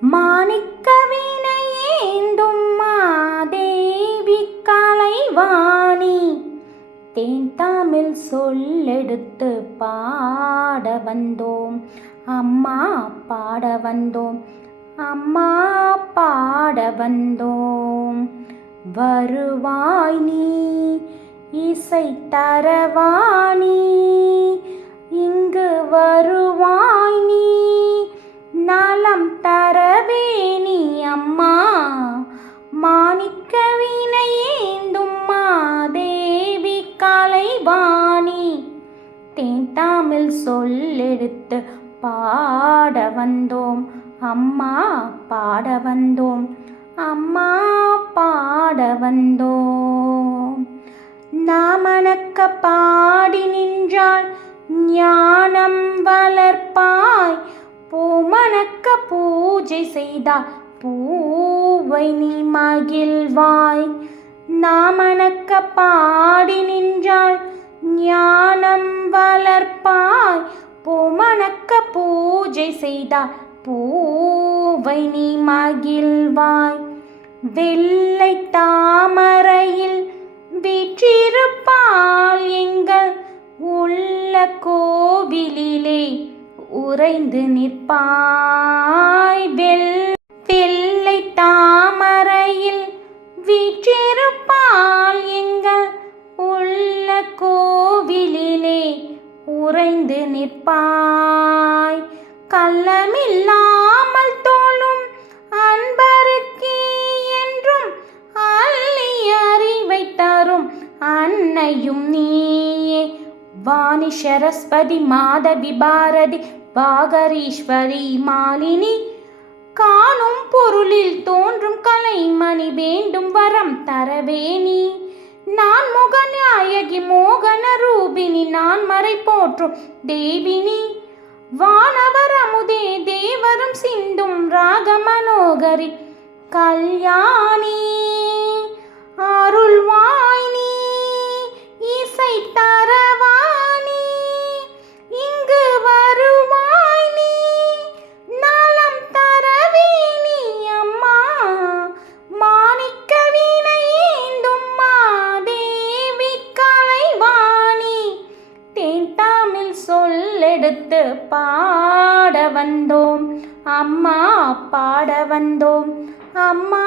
மாணிக்க வீணையேந்தும் மாதேவி கலைவாணி. தேன் தமிழ் சொல்லெடுத்து பாட வந்தோம். அம்மா பாட வந்தோம். அம்மா பாட வந்தோம். வருவாய் நீ இசை தரவாணி தேன் தமிழ் சொல்லெடுத்து பாட வந்தோம். அம்மா பாட வந்தோம். அம்மா பாட வந்தோம். நாமணக்க பாடி நின்றால் ஞானம் வளர்ப்பாய். பூமணக்க பூஜை செய்தால் பூவை நீ மகிழ்வாய். நாமணக்க பாடி நின்றால் ஞானம் வளர்ப்பாய். பூமணக்க பூஜை செய்தால் பூவை நீ மகிழ்வாய். வெள்ளை தாமரையில் வீற்றிருப்பால் எங்கள் உள்ள கோவிலிலே உறைந்து நிற்பாய். வெள்ளை தாமரையில் வீற்றி உறைந்து நிற்பாய். கள்ளமில்லாமல் தோளும் அன்பருக்கே என்றும் அள்ளி அறிவை தரும் அன்னையும் நீயே. வாணி சரஸ்வதி மாதவி பாரதி பாகரீஸ்வரி மாலினி காணும் பொருளில் தோன்றும் கலைமணி வேண்டும் வரம் தரவே நீ. நான் முகநாயகி மோகன ரூபினி நான் மறை போற்றும் தேவினி. வானவர் அமுதே தேவரும் சிந்தும் ராக மனோகரி கல்யாணி. அருள்வாய் எடுத்து பாட வந்தோம். அம்மா பாட வந்தோம். அம்மா